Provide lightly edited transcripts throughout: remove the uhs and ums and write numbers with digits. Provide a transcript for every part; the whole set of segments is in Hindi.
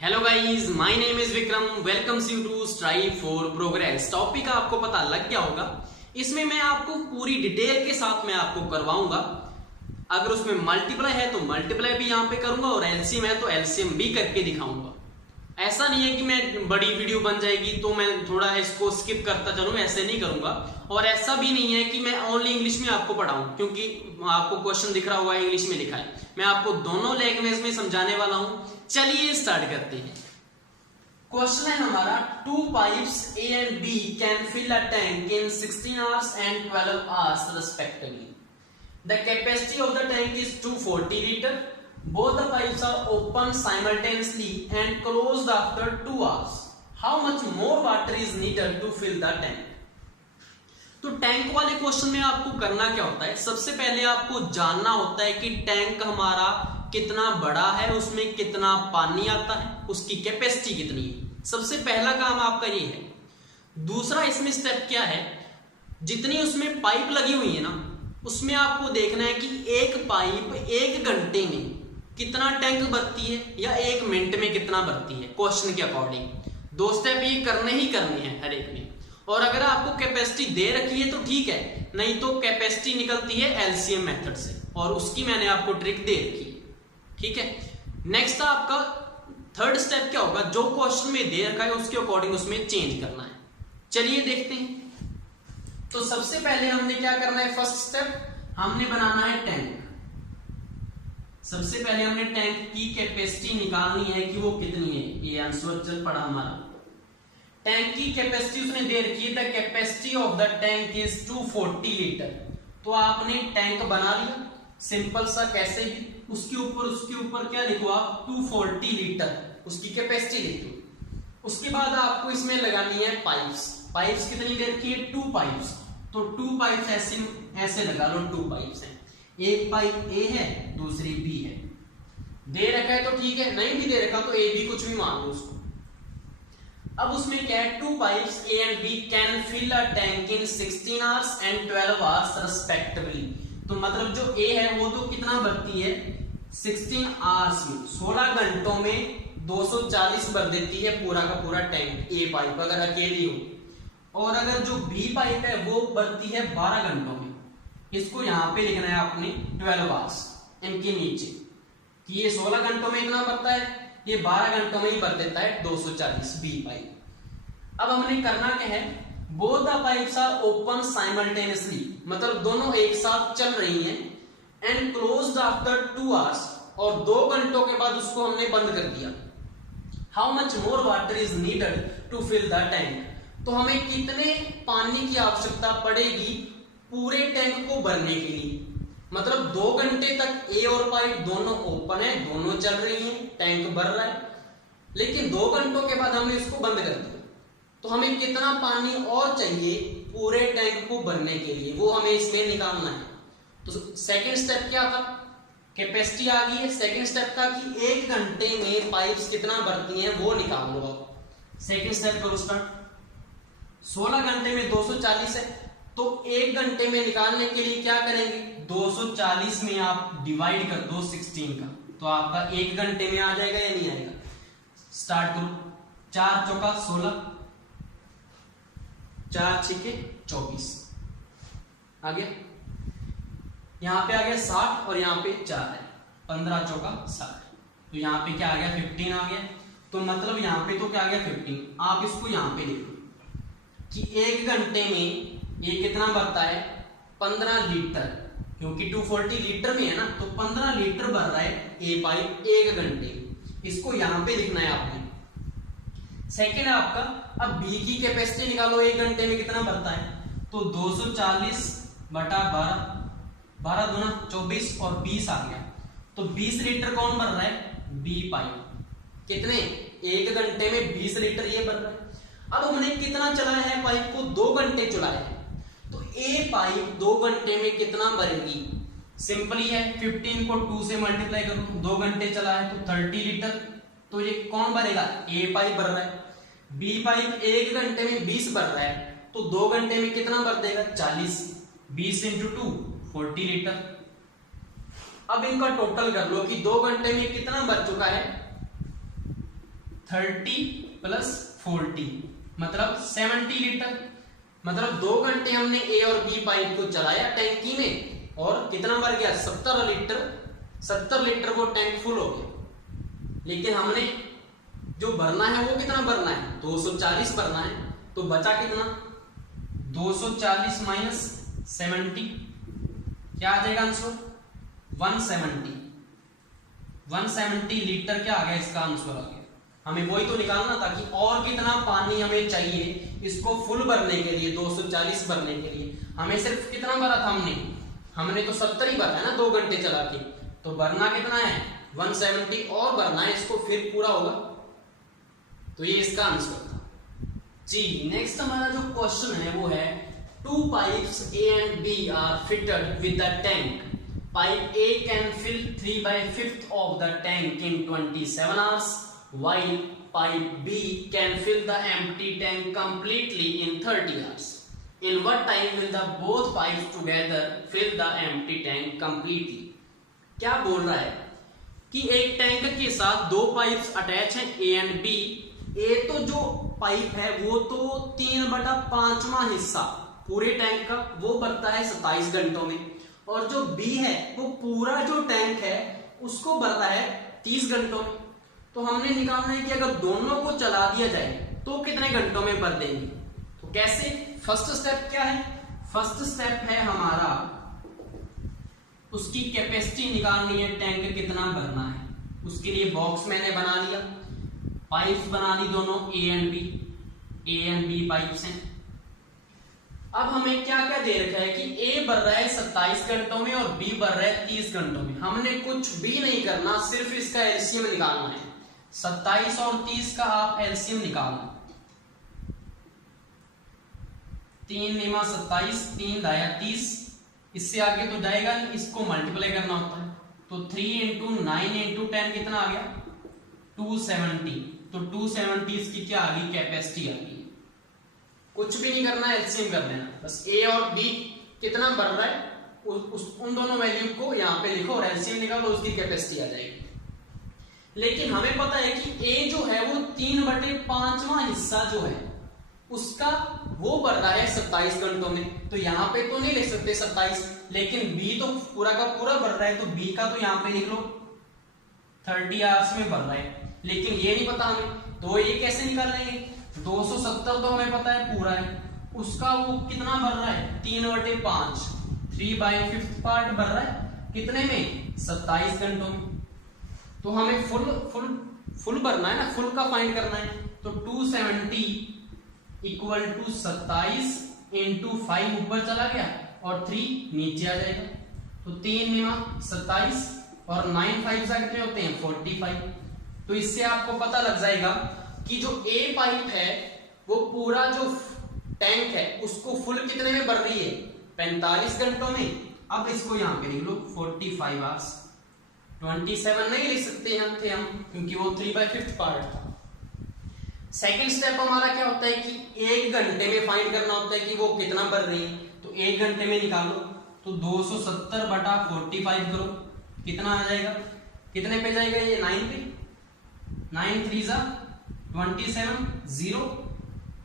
Hello guys, my name is Vikram. Welcomes you to strive for progress. Topic आपको पता लग गया होगा। इसमें मैं आपको पूरी डिटेल के साथ में आपको करवाऊंगा। अगर उसमें मल्टीप्लाई है तो मल्टीप्लाई भी यहाँ पे करूंगा और एलसीएम है तो एलसीएम भी करके दिखाऊंगा। ऐसा नहीं है कि मैं बड़ी वीडियो बन जाएगी तो मैं थोड़ा इसको स्किप करता चलूं, ऐसे नहीं करूंगा। और ऐसा भी नहीं है कि मैं ओनली इंग्लिश में आपको पढ़ाऊं, क्योंकि आपको क्वेश्चन दिख रहा हुआ है इंग्लिश में लिखा है। मैं आपको दोनों लैंग्वेज में समझाने वाला हूं। चलिए स्टार्ट करते हैं। क्वेश्चन है हमारा, two pipes A and B can fill a tank in 16 hours and 12 hours respectively. The capacity of the tank is 240 litre. Both the pipes are opened simultaneously and closed after 2 hours. How much more water is needed to fill the tank? तो टैंक वाले क्वेश्चन में आपको करना क्या होता है, सबसे पहले आपको जानना होता है कि टैंक हमारा कितना बड़ा है, उसमें कितना पानी आता है, उसकी कैपेसिटी कितनी है। सबसे पहला काम आपका ये है। दूसरा इसमें स्टेप क्या है, जितनी उसमें पाइप लगी हुई है ना, उसमें आपको देखना है कि एक पाइप 1 घंटे में कितना टैंक भरती है या 1 मिनट में कितना भरती है। क्वेश्चन के अकॉर्डिंग 2 स्टेप ये करने ही करने हैं हर एक में। और अगर आपको कैपेसिटी दे रखी है तो ठीक है, नहीं तो कैपेसिटी निकलती है एलसीएम मेथड से, और उसकी मैंने आपको ट्रिक दे रखी है। ठीक है, नेक्स्ट आपका थर्ड स्टेप क्या होगा, जो क्वेश्चन में दे रखा है उसके अकॉर्डिंग उसमें चेंज करना है। चलिए देखते हैं। तो सबसे पहले हमने क्या करना है, फर्स्ट स्टेप हमने बनाना है टैंक। सबसे पहले हमने टैंक की कैपेसिटी निकालनी है कि वो कितनी है। ये आंसर चल पड़ा हमारा। टैंक की कैपेसिटी उसने दे रखी है, the capacity of the tank is 240 litre. तो आपने टैंक बना लिया सिंपल सा, कैसे भी उसके ऊपर क्या लिखो आप, 240 लीटर उसकी कैपेसिटी लिखो। उसके बाद आपको इसमें लगानी है पाइप्स। पाइप्स कितनी दे रखी है, 2 पाइप्स। तो 2 पाइप्स ऐसे लगा लो, 2 पाइप्स हैं। एक पाइप ए है, दूसरी बी है। दे रखा है तो ठीक है, नहीं भी दे रखा तो ए बी कुछ भी मान लो उसको। अब उसमें क्या है, 2 pipes A and B can fill a tank in 16 hours and 12 hours respectively. तो मतलब जो ए है वो तो कितना भरती है, 16 आवर्स में 16 घंटों में 240 भर देती है पूरा का पूरा टैंक ए पाइप अगर अकेली हो। और अगर जो बी पाइप है वो भरती है 12 घंटों में। इसको यहां पे लिखना है आपने 12 आवर्स इनके नीचे, कि ये 16 घंटों में इतना भरता है, ये 12 घंटों में ही भर देता है 240 बी पाइप। अब हमने करना क्या है, both the pipes are open simultaneously, मतलब दोनों एक साथ चल रही हैं, एंड क्लोज्ड आफ्टर 2 आवर्स, और 2 घंटों के बाद उसको हमने बंद कर दिया। How much more water is needed to fill the tank. तो हमें कितने पानी की आवश्यकता पड़ेगी पूरे टैंक को भरने के लिए। मतलब 2 घंटे तक ए और पाइप दोनों ओपन है, दोनों चल रही हैं, टैंक भर रहा है, लेकिन 2 घंटों के बाद हमने इसको बंद कर दिया। तो हमें कितना पानी और चाहिए पूरे टैंक को भरने के लिए, वो हमें इसमें निकालना है। तो सेकेंड स्टेप क्या था, कैपेसिटी आ गई है। सेकेंड स्टेप था कि 1 घंटे में पाइप्स कितना भरती हैं वो निकाल लो। आप सेकेंड स्टेप करो स्टार्ट। 16 घंटे में 240 है, तो 1 घंटे में निकालने के लिए क्या करेंगे, 240 में आप डिवाइड कर दो 16 का, तो आपका 1 घंटे में आ जाएगा या नहीं आएगा। स्टार्ट करो। 4 चौका 16, 4 छिके 24 आ गया। यहां पे आ गया 60 और यहां पे 4 है, 15 चौका 60। तो यहां पे क्या आ गया, 15 आ गया। तो मतलब यहां पे तो क्या आ गया, 15। आप इसको यहां पे लिखो कि 1 घंटे में ये कितना भरता है, 15 लीटर, क्योंकि 240 लीटर में है ना, तो 15 लीटर भर रहा है ए पाइप 1 घंटे। इसको यहां पे लिखना है आपने। सेकेंड आपका, अब बी की कैपेसिटी निकालो, 1 घंटे में कितना भरता है, तो 240 बटा 12, 12 दूना 24 और 20 आ गया। तो 20 लीटर कौन भर रहा है, बी पाइप। कितने, 1 घंटे में 20 लीटर ये भर रहा है। अब हमने कितना चलाया है पाइप को, 2 घंटे चलाया है, तो ए पाइप 2 घंटे में कितना भरेगी, सिंपली है, 15 को 2 से मल्टीप्लाई करो, 2 घंटे चला है तो 30 लीटर। तो ये कौन भरेगा, ए पाइप भर रहा है। बी पाइप 1 घंटे में 20 भर रहा है, तो 2 घंटे में कितना भर देगा, 40, 20 इंटू 2 40 लीटर। अब इनका टोटल कर लो कि 2 घंटे में कितना बच चुका है, 30 प्लस 40 मतलब 70 लीटर। मतलब 2 घंटे हमने ए और बी पाइप को चलाया टैंकी में और कितना भर गया 70 लीटर। 70 लीटर वो टैंक फुल हो गया। लेकिन हमने जो भरना है वो कितना भरना है 240 भरना है। तो बचा कितना 240 माइनस 70 क्या आ जाएगा आंसर 170। 170 लीटर क्या आ गया इसका आंसर आ गया। हमें वही तो निकालना था कि और कितना पानी हमें चाहिए इसको फुल भरने के लिए 240 भरने के लिए। हमें सिर्फ कितना भरा था हमने तो 70 ही भरा है ना 2 घंटे चला के। तो भरना कितना है 170 और भरना है इसको फिर पूरा होगा। तो ये इसका आंसर था जी। नेक्स्ट हमारा जो क्वेश्चन है वो है 2 pipes A and B are fitted with a tank. Pipe A can fill 3/5 of the tank in 27 hours, while pipe B can fill the empty tank completely in 30 hours. In what time will the both pipes together fill the empty tank completely? क्या बोल रहा है कि एक टैंक के साथ 2 पाइप्स अटैच हैं A and B। ए तो जो पाइप है वो तो 3/5वां हिस्सा पूरे टैंक का वो भरता है 27 घंटों में, और जो बी है वो पूरा जो टैंक है उसको भरता है 30 घंटों में। तो हमने निकालना है कि अगर दोनों को चला दिया जाए तो कितने घंटों में भर देंगे। तो कैसे फर्स्ट स्टेप क्या है फर्स्ट स्टेप है हमारा उसकी कैपेसिटी निकालनी है टैंक कितना भरना है। उसके लिए बॉक्स मैंने बना लिया, पाइप्स बना दी दोनों ए एंड बी पाइप्स हैं। अब हमें क्या क्या दे रखा है कि ए भर रहा है 27 घंटों में और बी भर रहा है 30 घंटों में। हमने कुछ भी नहीं करना, सिर्फ इसका एलसीएम निकालना है। 27 और 30 का आप एलसीएम निकालना। 3 निमा 27, 3 दाया 30, इससे आगे तो जाएगा नहीं, इसको मल्टीप्लाई करना होता है। तो 3 × 9 × 10 कितना आ गया 270। तो 270 इसकी क्या आ गई कैपेसिटी आ गई। कुछ भी नहीं करना, एलसीएम कर देना बस। ए और बी कितना भर रहा है उन दोनों वैल्यू को यहाँ पे लिखो और एलसीएम निकालो, उसकी कैपेसिटी आ जाएगी। लेकिन हमें पता है कि ए जो है वो 3/5वां हिस्सा जो है उसका वो भर रहा है 27 घंटों में। तो यहाँ पे तो नहीं लिख सकते 27, लेकिन बी तो पूरा का पूरा भर रहा है, तो बी का तो यहाँ पे लिख लो 30 आवर्स में भर रहा है। लेकिन ये नहीं पता हमें, तो ये कैसे निकाल लेंगे। 270 तो हमें पता है पूरा है, उसका वो कितना भर रहा है 3/5, 3/5 पार्ट भर रहा है कितने में 27 घंटों में। तो हमें फुल भरना है ना, फुल का फाइंड करना है। तो 270 = 27 × 5 ऊपर चला गया और 3 नीचे आ जाएगा। तो 3 निमा 27 और 9 5 कितने होते हैं 45। तो इससे आपको पता लग जाएगा कि जो ए पाइप है वो पूरा जो टैंक है उसको फुल कितने में भर रही है 45 घंटों में। अब इसको यहाँ पे लिख लो 45 आवर्स। 27 नहीं लिख सकते यहाँ थे हम, क्योंकि वो 3/5 पार्ट था। सेकंड स्टेप हमारा क्या होता है कि 1 घंटे में फाइंड करना होता है कि वो कितना भर रही है। तो 1 घंटे में निकालो, तो 270/45 करो, कितना आ जाएगा, कितने पे जाएगा ये 9 पे। 9 3 = 27, 0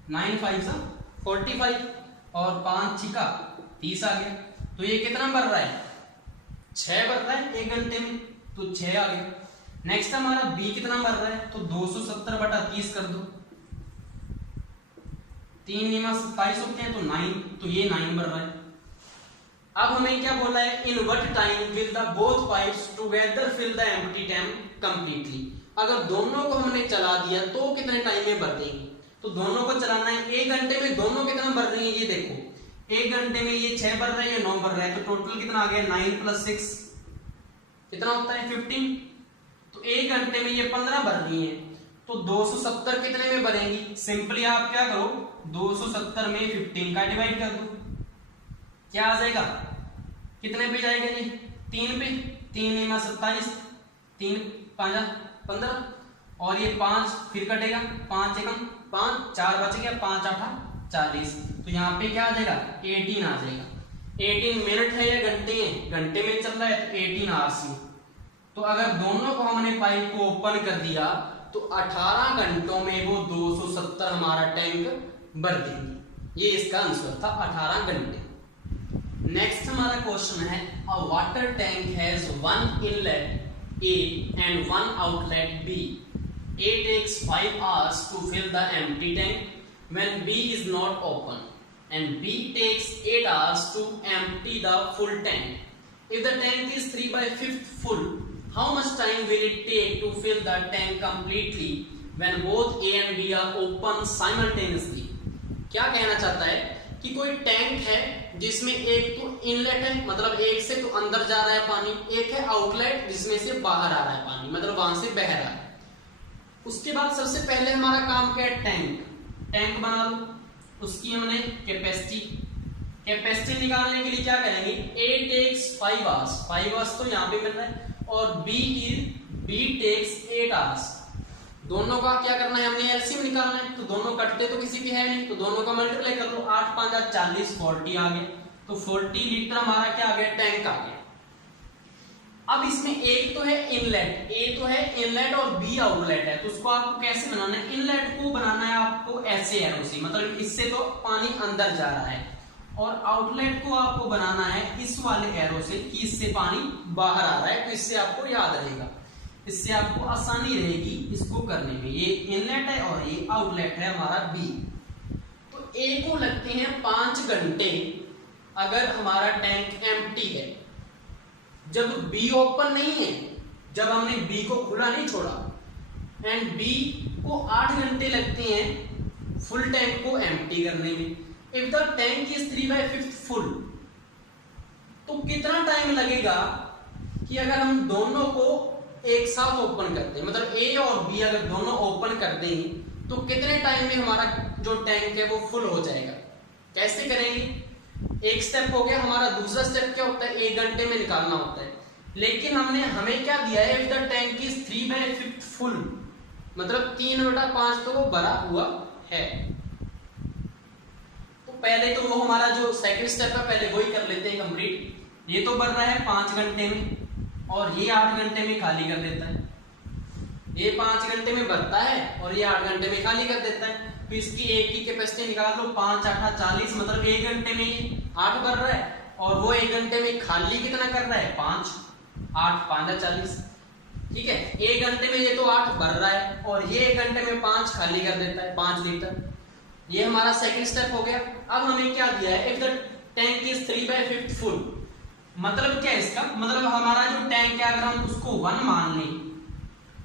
9 5 = 45 और 5 6 = 30 आ गया। तो ये कितना भर रहा है 6 भर रहा है 1 घंटे में, तो 6 आ गया। नेक्स्ट हमारा बी कितना भर रहा है, तो 270/30 कर दो। 3 निमा 27 होते हैं तो 9, तो ये 9 भर रहा है। अब हमें क्या बोला है, in what time will the both pipes together fill the empty tank completely. अगर दोनों को हमने चला दिया तो कितने टाइम में भर देंगे। तो दोनों को चलाना है 1 घंटे में, दोनों कितना भर रही है ये देखो। 1 घंटे में ये 6 भर रहा है, ये 9 भर रहा है, तो टोटल कितना आ गया 9 + 6 कितना होता है 15। तो 1 घंटे में ये 15 भर रही है, तो 270 कितने में भरेंगी। सिंपली आप क्या करो 270 में 15 का डिवाइड कर दो, क्या आ जाएगा, कितने पे जाएगा ये 3 पे। 3 निमा 27, 3 5 15 और ये 5 फिर कटेगा, 5 एकम 5, 4 बच गया, 5 8 40। तो यहाँ पे क्या आ जाएगा 18 आ जाएगा। 18 मिनट है या घंटे हैं, घंटे में चल रहा है तो 18 आवर्स में। तो अगर दोनों को हमने पाइप को ओपन कर दिया तो 18 घंटों में वो 270 हमारा टैंक भर देंगे। ये इसका आंसर था, 18 घंटे। नेक्स्ट हमारा क्वेश्चन है, अ water tank has one inlet A and one outlet B. A takes 5 hours to fill the empty tank when B is not open, and B takes 8 hours to empty the full tank. If the tank is 3/5 full, how much time will it take to fill the tank completely when both A and B are open simultaneously? क्या कहना चाहता है कि कोई टैंक है जिसमें एक तो इनलेट है, मतलब एक से तो अंदर जा रहा है पानी, एक है आउटलेट जिसमें से बाहर आ रहा है पानी, मतलब वहां से बह रहा है। उसके बाद सबसे पहले हमारा काम क्या है, टैंक बना लो। उसकी हमने कैपेसिटी निकालने के लिए क्या करेंगे, A टेक्स 5 आवर्स, 5 आवर्स तो यहाँ पे मिल रहा है, और B टेक्स 8 आवर्स। दोनों का क्या करना है, हमने एलसीएम निकालना है, तो दोनों कटते तो किसी भी है नहीं, तो दोनों का मल्टीप्लाई कर लो, 8 5 40, 40 आ गया, तो 40 लीटर हमारा क्या आ गया, टैंक आ गया। अब इसमें एक तो है इनलेट, ए तो है इनलेट और बी आउटलेट है, तो उसको आपको कैसे बनाना है, इनलेट को बनाना है आपको ऐसे एरो से, मतलब इससे तो पानी अंदर जा रहा है, और आउटलेट को आपको बनाना है इस वाले एरो से कि इससे पानी बाहर आ रहा है, तो इससे आपको याद रहेगा, इससे आपको आसानी रहेगी इसको करने में। ये इनलेट है और ये आउटलेट है हमारा बी। तो ए को लगते हैं 5 घंटे अगर हमारा टैंक एम्प्टी है, जब बी ओपन नहीं है, जब हमने बी को खुला नहीं छोड़ा, एंड बी को 8 घंटे लगते हैं फुल टैंक को एम्प्टी करने में। If the tank is 3/5 full, तो कितना टाइम लगेगा कि अगर हम दोनों को एक साथ ओपन करते हैं, मतलब ए और बी अगर दोनों ओपन कर देंगे तो कितने टाइम में हमारा जो टैंक है वो फुल हो जाएगा। कैसे करेंगे, एक स्टेप हो गया हमारा, दूसरा स्टेप क्या होता है, 1 घंटे में निकालना होता है, लेकिन हमें क्या दिया है, if the tank is 3/5 full, मतलब 3/5 तो वो भरा हुआ है। तो पहले तो वो हमारा जो सेकंड स्टेप है पहले वही कर लेते हैं कंप्लीट। ये तो भर रहा है 5 घंटे में, और ये 8 घंटे में खाली कर देता है। ये 5 घंटे में भरता है और ये 8 घंटे में खाली कर देता है। तो इसकी एक की कैपेसिटी निकाल लो, 5 8 40, मतलब 1 घंटे में 8 भर रहा है, और वो 1 घंटे में खाली कितना कर रहा है, 5 8 5 40, ठीक है। 1 घंटे में ये तो 8 भर रहा है, और ये 1 घंटे में 5 खाली कर देता है, 5 लीटर। ये हमारा सेकंड स्टेप हो गया। अब हमें क्या दिया है, if the tank is 3/5 full, मतलब क्या है इसका, मतलब हमारा जो टैंक है अगर हम उसको 1 मान लें,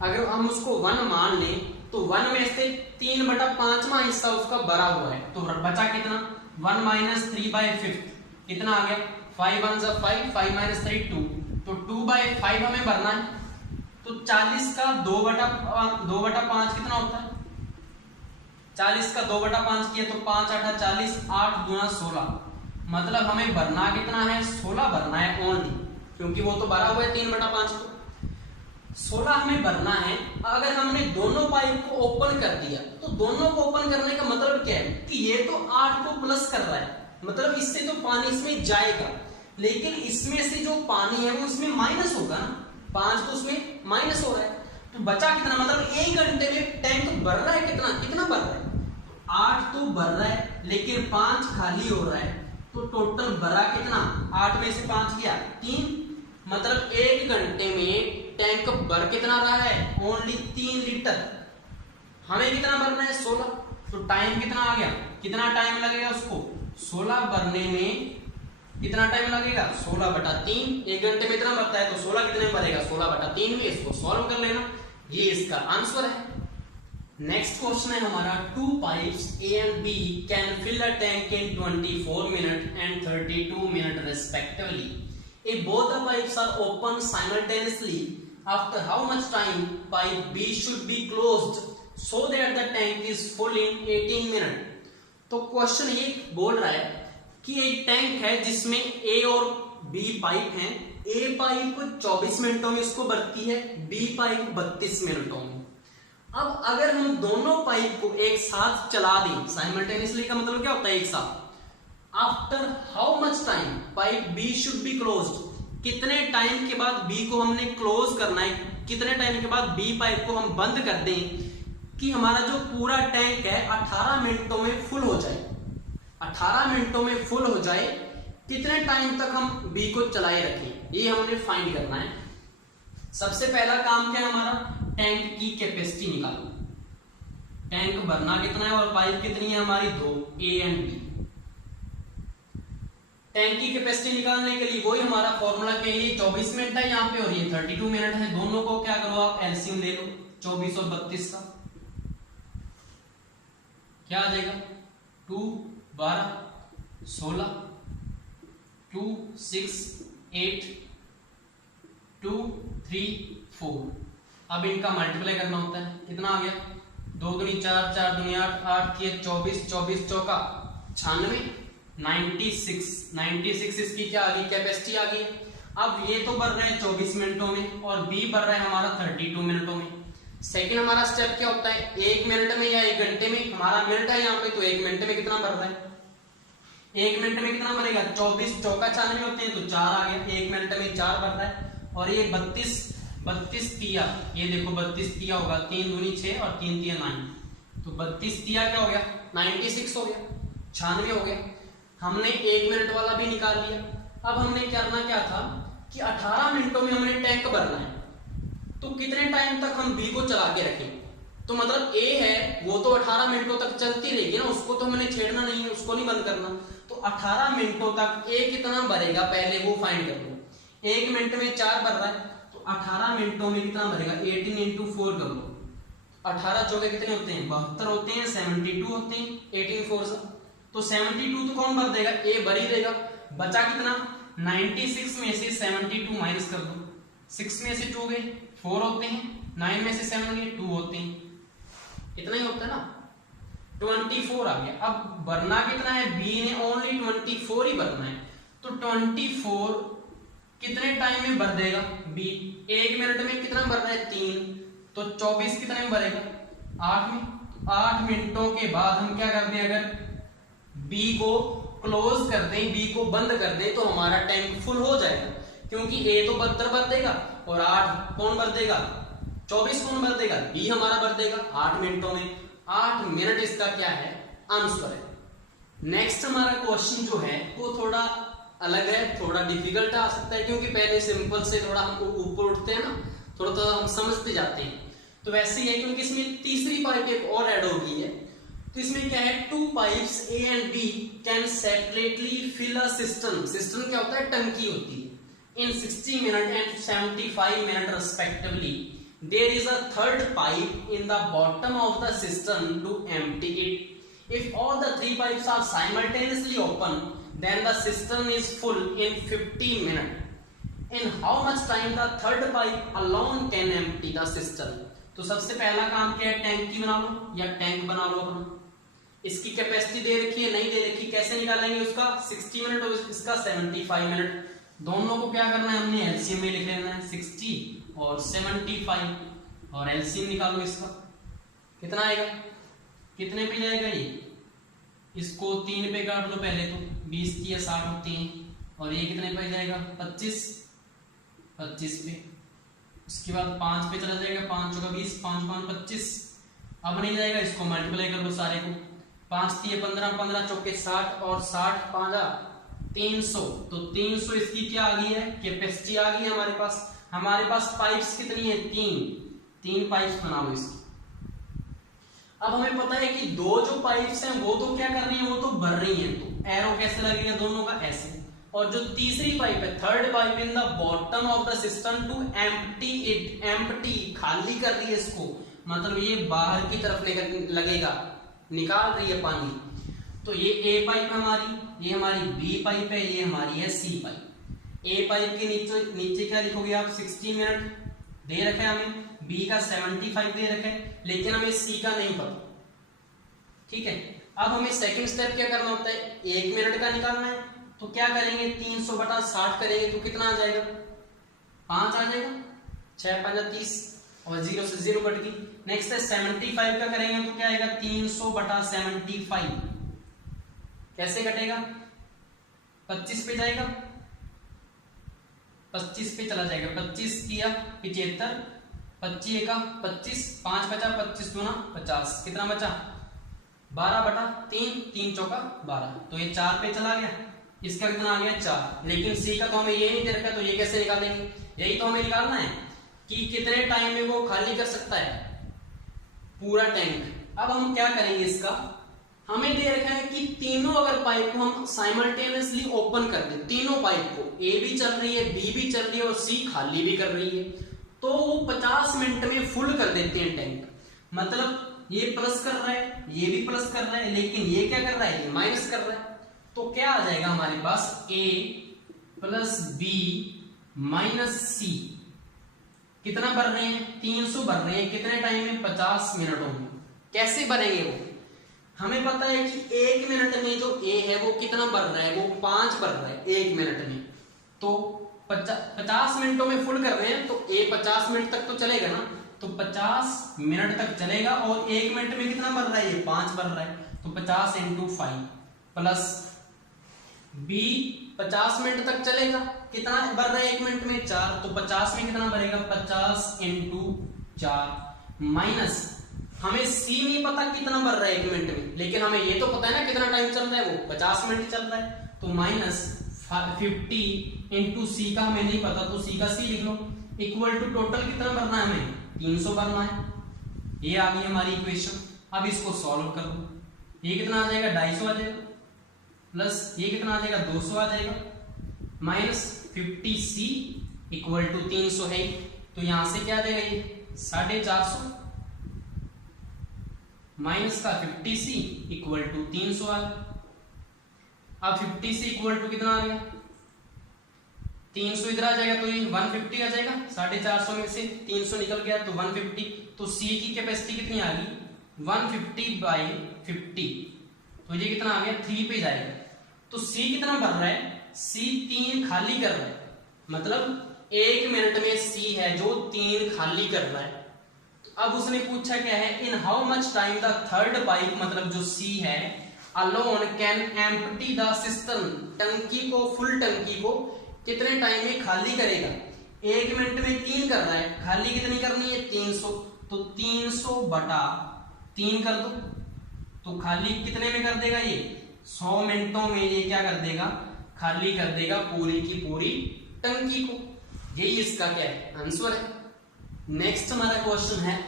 अगर हम उसको 1 मान लें तो 1 में से 3/5वां हिस्सा उसका भरा हुआ है, तो बचा कितना, 1 - 3/5 कितना आ गया, 5 1 5, 5 - 3 2, तो 2/5 हमें भरना है। तो 40 का 2/5 कितना होता है, 40 का 2/5 किया तो 5 8 40, 8 दूना 16, मतलब हमें भरना कितना है, 16 भरना है ओनली, क्योंकि वो तो भरा हुआ है 3/5 को, 16 हमें भरना है। अगर हमने दोनों पाइप को ओपन कर दिया, तो दोनों को ओपन करने का मतलब क्या है कि ये तो 8 को प्लस कर रहा है, मतलब इससे तो पानी इसमें जाएगा, लेकिन इसमें से जो पानी है वो इसमें माइनस होगा ना, 5 तो उसमें माइनस हो रहा है, तो बचा कितना, मतलब 1 घंटे में टैंक भर रहा है, कितना भर रहा है, 8 तो भर रहा है, लेकिन 5 खाली हो रहा है, तो टोटल भरा कितना, 8 में से 5 गया 3, मतलब 1 घंटे में टैंक भर कितना रहा है, ओनली 3 लीटर। हमें कितना भरना है, 16, तो टाइम कितना आ गया, कितना टाइम लगेगा उसको, 16 भरने में कितना टाइम लगेगा, 16/3, 1 घंटे में इतना भरता है, तो 16 कितने में भरेगा, 16/3 में। इसको सॉल्व कर लेना, ये इसका आंसर है। नेक्स्ट क्वेश्चन है हमारा, 2 pipes A and B can fill a tank in 24 minutes and 32 minutes respectively. If both the pipes are open simultaneously, after how much time pipe B should be closed so that the tank is full in 18 minutes? तो क्वेश्चन ये बोल रहा है कि एक टैंक है जिसमें A और B पाइप हैं, A पाइप 24 मिनटों में इसको भरती है, B पाइप 32 मिनटों में। अब अगर हम दोनों पाइप को एक साथ चला दें, साइमल्टेनियसली का मतलब क्या होता है, एक साथ, after how much time pipe B should be closed, कितने टाइम के बाद बी को हमने क्लोज करना है, कितने टाइम के बाद बी पाइप को हम बंद कर दें कि हमारा जो पूरा टैंक है 18 मिनटों में फुल हो जाए। 18 मिनटों में फुल हो जाए, कितने टाइम तक हम बी को चलाए रखें, ये हमने फाइंड करना है। सबसे पहला काम क्या है हमारा, टैंक की कैपेसिटी निकालो। टैंक भरना कितना है और पाइप कितनी है हमारी, 2, ए एंड बी। टैंक की कैपेसिटी निकालने के लिए वही हमारा फॉर्मूला के लिए 24 मिनट है यहाँ पे और ये 32 मिनट है। दोनों को क्या करो आप एलसीएम ले लो, 24 और 32 का क्या आ जाएगा, 2 12 16 2 6 8 2 3 4। अब इनका मल्टीप्लाई करना होता है, कितना आ गया, 2 दूनी 4 4 दूनी 8 8 3 24 24 चौका 96 96 इसकी क्या आ गई, कैपेसिटी आ गई। अब ये तो बढ़ रहे हैं 24 मिनटों में और बी बढ़ रहा है हमारा 32 मिनटों में। सेकंड हमारा स्टेप क्या होता है, 1 मिनट में या 1 घंटे में, हमारा मिनट है यहाँ पे तो 1 मिनट में कितना बढ़ रहा है, 1 मिनट में कितना बढ़ेगा, 24 चौका 96 होते हैं तो 4 आ गया, 1 मिनट में 4 बढ़ रहा है। और ये 32 तिया, ये देखो 32 तिया होगा, 3 दूनी 6 और 3 तिया 9, तो 32 तिया क्या हो गया, 96 हो गया, 96 हो गया। हमने 1 मिनट वाला भी निकाल लिया। अब हमने करना क्या था कि 18 मिनटों में हमने टैंक भरना है, तो कितने टाइम तक हम बी को चला के रखें, तो मतलब ए है वो तो 18 मिनटों तक चलती रहेगी ना, उसको तो हमने छेड़ना नहीं है, उसको नहीं बंद करना। तो 18 मिनटों तक ए कितना भरेगा पहले वो फाइंड कर लो। 1 मिनट में 4 भर रहा है तो 18 मिनटों में कितना भरेगा, 18 इंटू 4 कर लो, 18 चौके कितने होते हैं, 72 होते हैं, 72 होते हैं, 18 4 से तो 72 तो कौन भर देगा, ए भर ही देगा। बचा कितना, 96 में से 72 माइनस कर दो, 6 में से 2 गए 4 होते हैं, 9 में से 7 गए 2 होते हैं, इतना ही होता है ना, 24 आ गया। अब भरना कितना है, बी ने ओनली 24 ही भरना है, तो 24 कितने टाइम में भर देगा बी, 1 मिनट में कितना भर रहा है 3, तो 24 कितने में भरेगा 8 में। 8 मिनटों के बाद हम क्या कर दें, अगर बी को क्लोज कर दें, बी को बंद कर दें तो हमारा टैंक फुल हो जाएगा, क्योंकि ए तो 72 भर देगा और 8 कौन भर देगा, 24 कौन भर देगा, बी हमारा भर देगा 8 मिनटों में। 8 मिनट इसका क्या है, आंसर है। नेक्स्ट हमारा क्वेश्चन जो है वो थोड़ा अलग है, थोड़ा डिफिकल्ट आ सकता है, क्योंकि पहले सिंपल से थोड़ा हम ऊपर उठते हैं ना, थोड़ा थोड़ा हम समझते जाते हैं, तो वैसे ही है। क्योंकि इसमें तीसरी पाइप एक और ऐड हो गई है, तो इसमें क्या है, 2 pipes A and B can separately fill a system. System क्या होता है, टंकी होती है, in 60 minute and 75 minute respectively. There is a third pipe in the bottom of the system to empty it. If all the 3 pipes are simultaneously open, then the system is full in 50 minutes. In how much time the third pipe alone can empty the system? तो सबसे पहला काम क्या है, टैंकी बना लो या टैंक बना लो अपना। इसकी कैपेसिटी दे रखी है, नहीं दे रखी, कैसे निकालेंगे उसका, 60 मिनट और इसका 75 मिनट। दोनों को क्या करना है, हमने एलसीएम में लिख लेना है, 60 और 75 और एलसीएम निकालो इसका, कितना आएगा, कितने पे जाएगा ये, इसको 3 पे काट लो पहले तो, 20 की 60 होती है, और ये कितने पे जाएगा, 25 पे, उसके बाद 5 पे चला जाएगा, 5 चौका 20, 5 5 25, अब नहीं जाएगा, इसको मल्टीप्लाई कर लो सारे को, 5 3 15, 15 चौके 60 और 60 5 300, तो 300 इसकी क्या आ गई है, कैपेसिटी आ गई है हमारे पास। हमारे पास पाइप्स कितनी है, 3 पाइप्स बना लो इसकी। अब हमें पता है कि 2 जो पाइप्स हैं वो तो क्या कर रही हैं, वो तो भर रही हैं, तो एरो कैसे लगेगा दोनों का, ऐसे। और जो तीसरी पाइप है, third pipe in the bottom of the system to empty it, empty खाली कर रही है इसको, मतलब ये बाहर की तरफ लगेगा, निकाल रही है पानी। तो ये ए पाइप हमारी, ये हमारी बी पाइप है, ये हमारी है सी पाइप। ए पाइप के नीचे क्या लिखोगे आप, 60 मिनट दे रखा है हमें, बी का 75 दे रखा है, लेकिन हमें सी का नहीं पता, ठीक है। अब हमें सेकंड स्टेप क्या करना होता है, 1 मिनट का निकालना है, तो क्या करेंगे, 300/60 करेंगे तो कितना आ जाएगा, 5 आ जाएगा, 6 5 30 और 0 से 0 कट गई। नेक्स्ट है 75 का करेंगे तो क्या आएगा, 300/75, कैसे कटेगा, 25 पे जाएगा, 25 पे चला जाएगा, 25 किया 75 25 एका 25, 5 बचा, 25 दूना 50, कितना बचा 12/3, 3 चौका 12, तो ये 4 पे चला गया, इसका कितना आ गया 4। लेकिन सी का तो हमें ये नहीं दे रखा, तो ये कैसे निकालेंगे, यही तो हमें निकालना है कि कितने टाइम में वो खाली कर सकता है पूरा टैंक। अब हम क्या करेंगे, इसका हमें दे रखा है कि तीनों अगर पाइप को हम साइमल्टेनियसली ओपन कर दें, तीनों पाइप को, ए भी चल रही है, बी भी चल रही है और सी खाली भी कर रही है, तो वो 50 मिनट में फुल कर देते हैं टैंक। मतलब ये प्लस कर रहा है, ये भी प्लस कर रहा है, लेकिन ये क्या कर रहा है, ये माइनस कर रहा है। तो क्या आ जाएगा हमारे पास, ए प्लस बी माइनस सी, कितना भर रहे हैं 300 भर रहे हैं, कितने टाइम में 50 मिनटों में। कैसे भरेंगे वो, हमें पता है कि 1 मिनट में जो ए है वो कितना भर रहा है, वो 5 भर रहा है 1 मिनट में, तो 50 मिनटों में फुल कर रहे हैं, तो ए 50 मिनट तक तो चलेगा ना, तो 50 मिनट तक चलेगा, और 1 मिनट में कितना भर रहा है, ये 5 भर रहा है, तो 50 × 5 प्लस बी 50 मिनट तक चलेगा, कितना भर रहा है 1 मिनट में 4, तो 50 में कितना भरेगा 50 × 4 माइनस, हमें सी नहीं पता कितना भर रहा है 1 मिनट में, लेकिन हमें ये तो पता है ना कितना टाइम चल रहा है, वो 50 मिनट चल रहा है, तो माइनस 50 × सी का हमें नहीं पता, तो सी का सी लिख लो, इक्वल टू टोटल कितना भरना है हमें 300 भरना है। ये आ गई हमारी इक्वेशन। अब इसको सॉल्व कर लो, ये कितना आ जाएगा 250 आ जाएगा, प्लस ये कितना आ जाएगा 200 आ जाएगा, माइनस 50c इक्वल टू 300 है, तो यहां से क्या आ जाएगा ये 450 माइनस का 50c इक्वल टू 300 आ गया। अब 50c इक्वल टू कितना आ गया 300, इधर आ जाएगा तो ये 150 आ जाएगा, 450 में से 300 निकल गया तो 150, तो C की कैपेसिटी कितनी आ गई 150/50, तो ये कितना आ गया 3 पे जाएगा। तो C कितना भर रहा है, C 3 खाली कर रहा है, मतलब 1 मिनट में C है जो 3 खाली कर रहा है। अब उसने पूछा क्या है, in how much time the third pipe, मतलब जो C है alone can empty the system, टंकी को, फुल टंकी को कितने टाइम में खाली करेगा। 1 मिनट में 3 कर रहा है, खाली कितनी करनी है 300, तो 300/3 कर दो, तो खाली कितने में कर देगा ये 100 मिनटों में ये क्या कर देगा, खाली कर देगा पूरी की पूरी टंकी को। यही इसका क्या है आंसर है। नेक्स्ट हमारा क्वेश्चन है,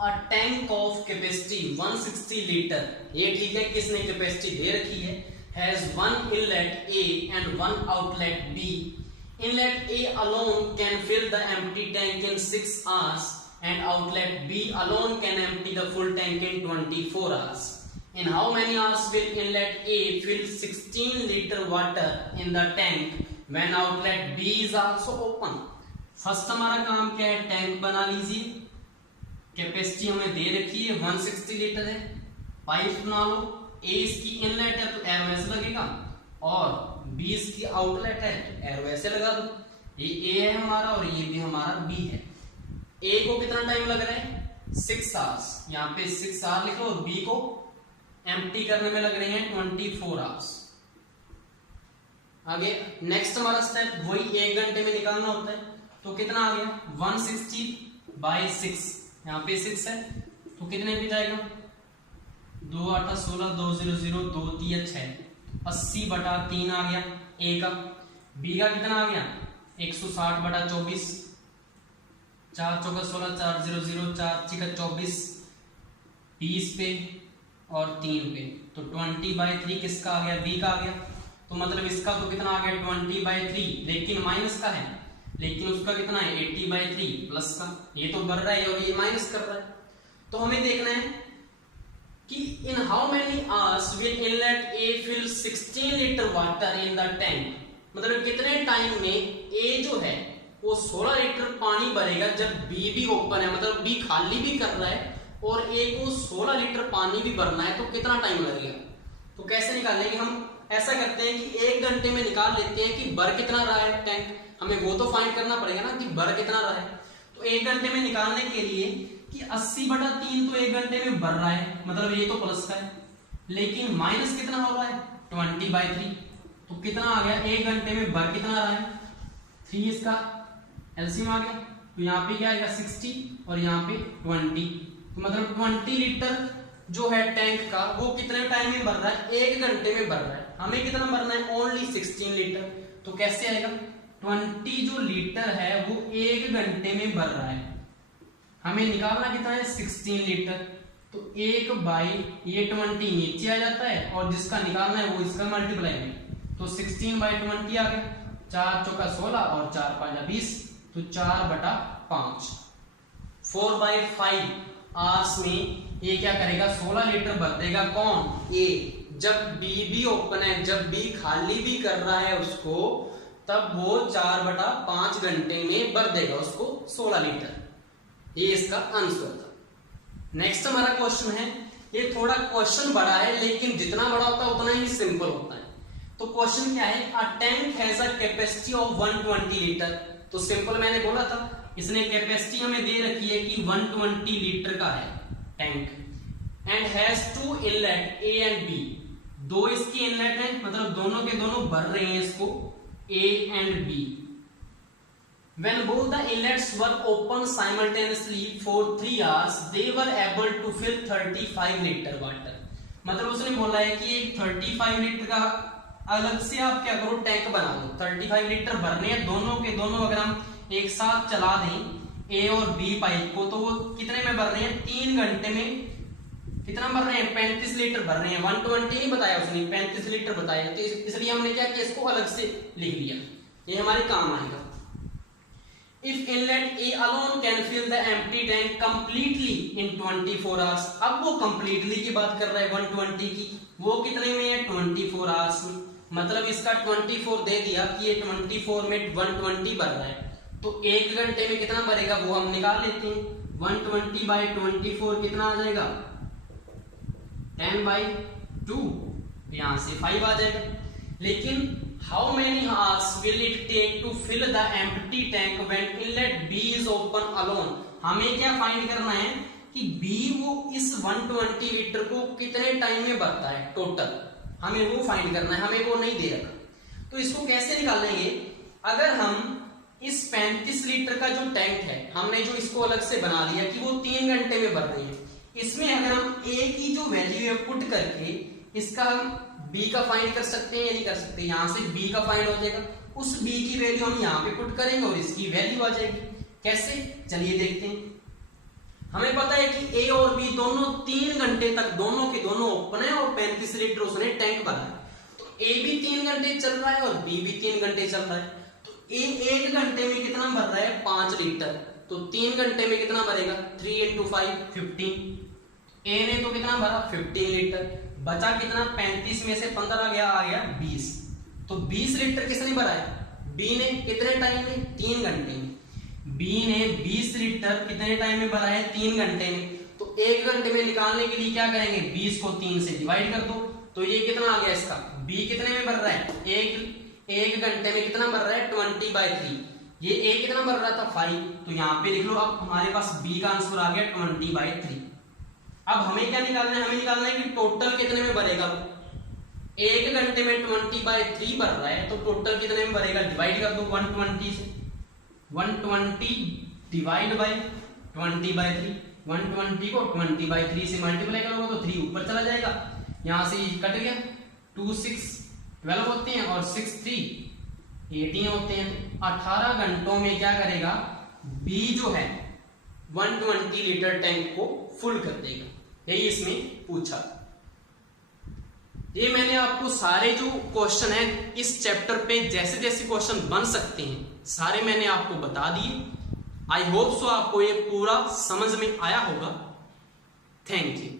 a tank of capacity 160 litre, ये ठीक है किसने कैपेसिटी दे रखी है, has 1 inlet A and 1 outlet B. Inlet A alone can fill the empty tank in 6 hours and outlet B alone can empty the full tank in 24 hours. In how many hours will inlet A fill 16 liter water in the tank when outlet B is also open? First हमारा काम क्या है, टैंक बना लीजिए, कैपेसिटी हमें दे रखी है 160 लीटर है, पाइप बना लो, A इसकी इनलेट है तो एरो ऐसे लगेगा, और B इसकी आउटलेट है तो एरो ऐसे लगा दो। ये A है हमारा और ये भी हमारा B है। A को कितना टाइम लग रहा है 6 आवर्स, यहाँ पे 6 आवर लिखो, और B को एम्प्टी करने में लग रहे हैं 24 आवर्स। आगे नेक्स्ट हमारा स्टेप वही 1 घंटे में निकालना होता है, तो कितना आ गया 160/6, यहाँ पे 6 है तो कितने पे जाएगा 2 8 16 2 0 0 2 3 6, 80/3 आ गया A का। B का कितना आ गया 160/24, 4 चौका 16 4 0 0 4 6 24, 20 पे और 3 पे, तो 20/3 किसका आ गया B का आ गया। तो मतलब इसका तो कितना आ गया 20/3, लेकिन माइनस का है, लेकिन उसका कितना है 80/3 प्लस का, ये तो बढ़ रहा है और ये माइनस कर रहा है। तो हमें देखना है कि in how many hours will inlet A fill 16 litre water in the tank, मतलब कितने टाइम में A जो है वो 16 लीटर पानी भरेगा जब B भी ओपन है, मतलब B खाली भी कर रहा है और A को 16 लीटर पानी भी भरना है, तो कितना टाइम लगेगा। तो कैसे निकालेंगे हम, ऐसा करते हैं कि 1 घंटे में निकाल लेते हैं कि भर कितना रहा है टैंक, हमें वो तो फाइंड करना पड़ेगा ना कि भर कितना रहा है। तो 1 घंटे में निकालने के लिए कि 80/3 तो 1 घंटे में भर रहा है, मतलब ये तो प्लस का है, लेकिन माइनस कितना हो रहा है 20/3, तो कितना आ गया 1 घंटे में भर कितना रहा है 3, इसका एलसीएम आ गया तो यहाँ पे क्या आएगा 60 और यहाँ पे 20, तो मतलब 20 लीटर जो है टैंक का वो कितने टाइम में भर रहा है, 1 घंटे में भर रहा है। हमें कितना भरना है, ओनली 16 लीटर। तो कैसे आएगा, 20 जो लीटर है वो 1 घंटे में भर रहा है, हमें निकालना कितना है 16 लीटर। तो 1 बाई ये 20 नीचे आ जाता है और जिसका निकालना है वो इसका मल्टीप्लाई में, तो 16 बाई 20 आ गया, 4 चौका 16 और 4 5 20, तो 4/5। 4/5 आवर्स में ये क्या करेगा, 16 लीटर भर देगा। कौन, ए। जब बी भी ओपन है, जब बी खाली भी कर रहा है उसको, तब वो 4/5 घंटे में भर देगा उसको 16 लीटर। ये इसका आंसर था। नेक्स्ट हमारा क्वेश्चन है, ये थोड़ा क्वेश्चन बड़ा है लेकिन जितना बड़ा होता है उतना ही सिंपल होता है। तो क्वेश्चन क्या है, a tank has a capacity of 120 litre. तो सिंपल मैंने बोला था, इसने कैपेसिटी हमें दे रखी है कि 120 लीटर का है tank, and has 2 inlet A and B. 2 इसकी इनलेट है, मतलब दोनों के दोनों भर रहे हैं इसको, A and B. When both the inlets were open simultaneously for 3 hours, they were able to fill 35 liter water। मतलब उसने बोला है कि एक 35 लीटर का अलग से आप क्या करो, टैंक बना दो। 35 लीटर भरने हैं, दोनों के दोनों अगर हम एक साथ चला दें ए और बी पाइप को, तो वो कितने में भर रहे हैं, 3 घंटे में कितना भर रहे हैं, 35 लीटर भर रहे हैं। 120 नहीं बताया उसने, 35 लीटर बताया, तो इसलिए हमने क्या किया, इसको अलग से लिख लिया, ये हमारे काम आएगा। If inlet A alone can fill the empty tank completely in 24 hours। अब वो completely की बात कर रहा है 120 की, वो कितने में है, 24 hours में। मतलब इसका 24 दे दिया कि ये 24 में 120 भर रहा है, तो 1 घंटे में कितना भरेगा वो हम निकाल लेते हैं। 120 बाई 24 कितना आ जाएगा, 10/2, यहां से 5 आ जाएगा। लेकिन how many hours will it take to fill the empty tank when inlet B is open alone। हमें क्या फाइंड करना है कि B वो इस 120 लीटर को कितने टाइम में भरता है टोटल, हमें वो फाइंड करना है, हमें वो नहीं दे रखा। तो इसको कैसे निकालेंगे, अगर हम इस 35 लीटर का जो टैंक है, हमने जो इसको अलग से बना लिया कि वो 3 घंटे में भर रही है, इसमें अगर हम A की जो वैल्यू है पुट करके इसका हम B का फाइंड कर सकते हैं या नहीं कर सकते, यहां से B का फाइंड हो जाएगा, उस B की वैल्यू हम यहाँ पे पुट करेंगे और इसकी वैल्यू आ जाएगी। कैसे, चलिए देखते हैं। हमें पता है कि A और B दोनों 3 घंटे तक दोनों के दोनों ओपन है और 35 लीटर उसने टैंक भरा है। तो A भी 3 घंटे चल रहा है और B भी 3 घंटे चल रहा है, तो A 1 घंटे में कितना भर रहा है, 5 लीटर। तो 3 घंटे में कितना भरेगा, 3 × 5 15। A ने तो कितना भरा, 15 लीटर, बचा कितना, 35 में से 15 गया, आ गया 20। तो 20 लीटर किसने भरा है, B ने। कितने टाइम में, 3 घंटे में। B ने 20 लीटर कितने टाइम में भरा है, 3 घंटे में। तो 1 घंटे में निकालने के लिए क्या करेंगे, 20 को 3 से डिवाइड कर दो, तो ये कितना आ गया इसका, B कितने में भर रहा है, एक घंटे में कितना भर रहा है, 20/3। ये A कितना भर रहा था, 5। तो यहाँ पे लिख लो, अब हमारे पास B का आंसर आ गया 20/3। अब हमें क्या निकालना है, हमें निकालना है कि टोटल कितने में भरेगा। 1 घंटे में 20/3 भर रहा है, तो टोटल कितने में भरेगा, डिवाइड कर दो 120 से। 120 डिवाइड बाई 20/3, 120 को 20/3 से मल्टीप्लाई करोगे तो 3 ऊपर चला जाएगा, यहां से कट गया। 2 6 12 होते हैं और 6 3 18 होते हैं। 18 घंटों में क्या करेगा, B जो है 120 लीटर टैंक को फुल कर देगा। यही इसमें पूछा। ये मैंने आपको सारे जो क्वेश्चन है इस चैप्टर पे जैसे जैसे क्वेश्चन बन सकते हैं सारे मैंने आपको बता दिए। आई होप सो आपको ये पूरा समझ में आया होगा। Thank you.